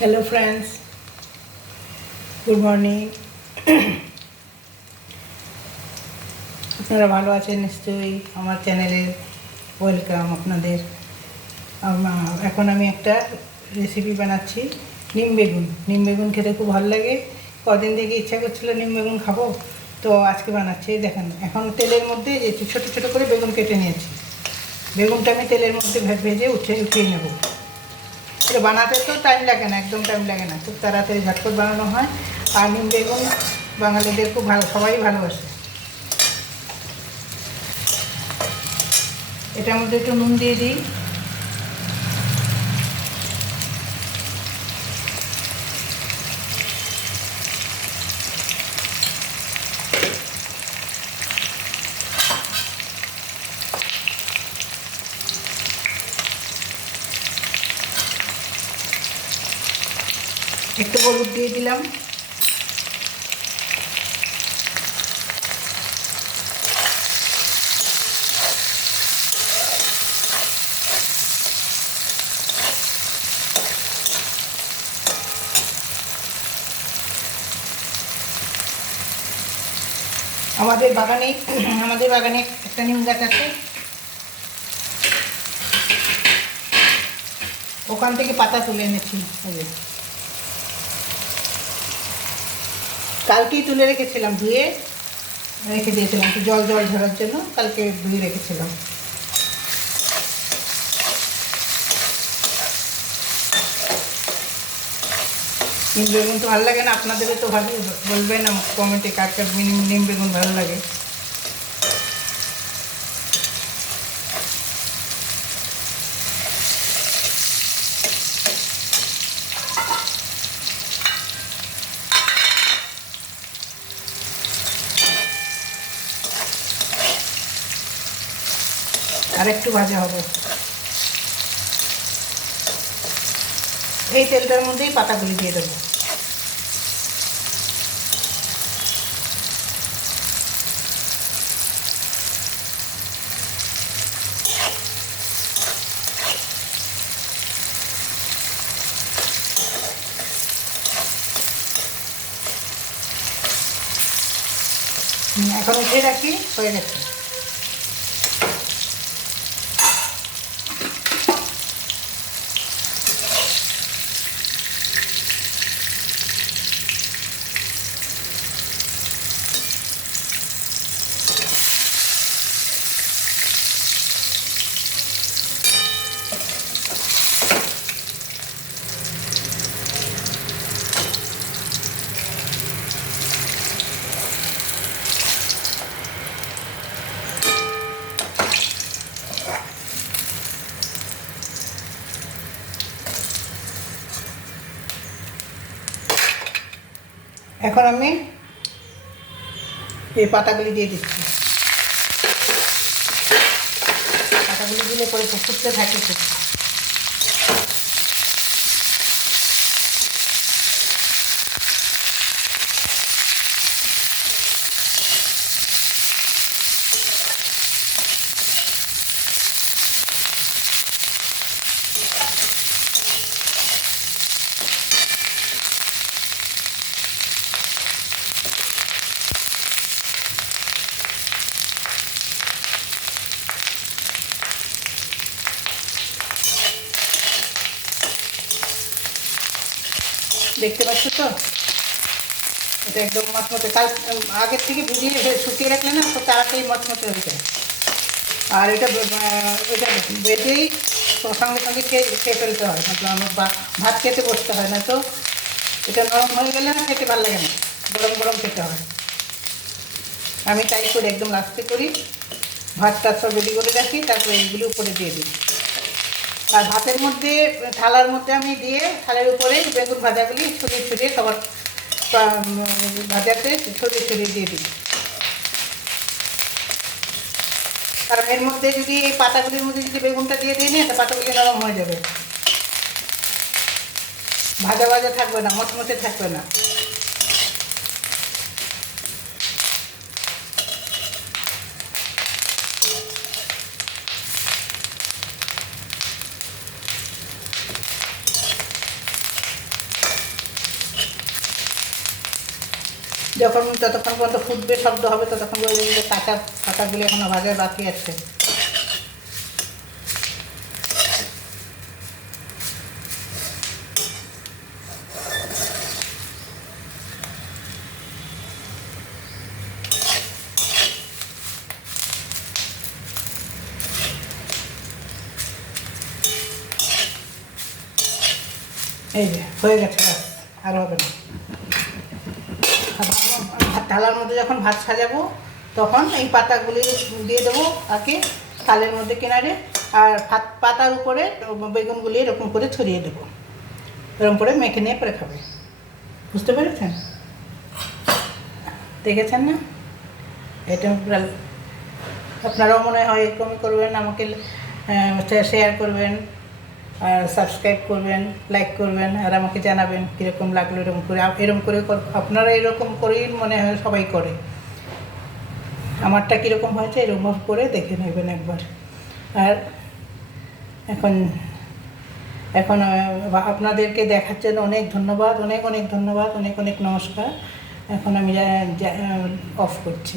Hello friends, good morning. আপনারা ভালো আছেন নিশ্চয়ই। আমার চ্যানেলে ওয়েলকাম আপনাদের। এখন আমি একটা রেসিপি বানাচ্ছি, নিম বেগুন খেতে খুব ভালো লাগে। কদিন থেকে ইচ্ছা করছিল নিম বেগুন খাবো, তো আজকে বানাচ্ছি। দেখেন, এখন তেলের মধ্যে যে ছোটো ছোটো করে বেগুন কেটে নিয়েছি। বেগুনটা আমি তেলের মধ্যে ভেজে উঠিয়ে নেব। এটা বানাতে তো টাইম লাগে না, একদম টাইম লাগে না, খুব তাড়াতাড়ি ঝটপট বানানো হয়। আর নিম বেগুন বাঙালিদের খুব ভালো, সবাই ভালোবাসে। এটার মধ্যে একটু নুন দিয়ে দিই। একটু হলুদ দিয়ে দিলাম। আমাদের বাগানে একটা নিম গাছ আছে, ওখান থেকে পাতা তুলে এনেছি। কালকেই তুলে রেখেছিলাম, ধুয়ে রেখে দিয়েছিলাম একটু জল ঝরার জন্য, কালকে ধুয়ে রেখেছিলাম। নিম বেগুন তো ভালো লাগে না আপনাদেরও? তো ভালো বলবেন কমেন্টে কার কার নিম বেগুন ভালো লাগে। আর একটু ভাজা হবে। এই তেলটার মধ্যেই পাতাগুলি দিয়ে দেবো। এখন উঠে রাখি, হয়ে গেছে। এখন আমি এই পাতাগুলি দিয়ে দিচ্ছি। পাতাগুলি দিলে পরে ফুটতে থাকে খুব। দেখতে পাচ্ছ তো, এটা একদম মচমচে। আগের থেকে ভিজিয়ে শুকিয়ে রাখলে না, খুব তাড়াতাড়ি মচমচে হয়ে যায়। আর এটা বেজেই সঙ্গে সঙ্গে খেয়ে ফেলতে হয়, মতলব ভাত খেতে বসতে হয় না। তো এটা নরম হয়ে গেলে না খেতে ভালো লাগে না, গরম গরম খেতে হয়। আমি তাই করে একদম লাস্টে করি, ভাতটা সব রেডি করে রাখি, তারপরে এইগুলি উপরে দিয়ে দিই। আর ভাতের মধ্যে, থালার মধ্যে আমি দিয়ে, থালের উপরে বেগুন ভাজাগুলি ছড়িয়ে সবার ভাজাতে ছড়িয়ে দিয়ে দিই। কারণ এর মধ্যে যদি এই পাতাগুলির মধ্যে যদি বেগুনটা দিয়ে দিই না, পাতাগুলি নরম হয়ে যাবে, ভাজা ভাজা থাকবে না, মচমচে থাকবে না। যতক্ষণ পর্যন্ত ফুটবে, শব্দ হবে, ততক্ষণ পর্যন্ত কাঁচা পাতাগুলি এখনো ভাজার বাকি আছে। এই যে হয়ে গেছে, আর হবে না। থালার মধ্যে যখন ভাত সাজাবো তখন এই পাতাগুলি দিয়ে দেবো আগে থালের মধ্যে কিনারে, আর ভাত পাতার উপরে বেগুনগুলি এরকম করে ছড়িয়ে দেবো। এরকম করে মেখে নিয়ে পরে খাবে। বুঝতে পেরেছেন? দেখেছেন না? এটা আপনারাও মনে হয় এরকমই করবেন। আমাকে শেয়ার করবেন, আর সাবস্ক্রাইব করবেন, লাইক করবেন, আর আমাকে জানাবেন কীরকম লাগলো। এরকম করে আপনারা এরকম করেই মনে হয় সবাই করে। আমারটা কীরকম হয়েছে এরকম করে দেখে নেবেন একবার। আর এখন আপনাদেরকে দেখার জন্য অনেক ধন্যবাদ, অনেক অনেক ধন্যবাদ, অনেক অনেক নমস্কার। এখন আমি অফ করছি।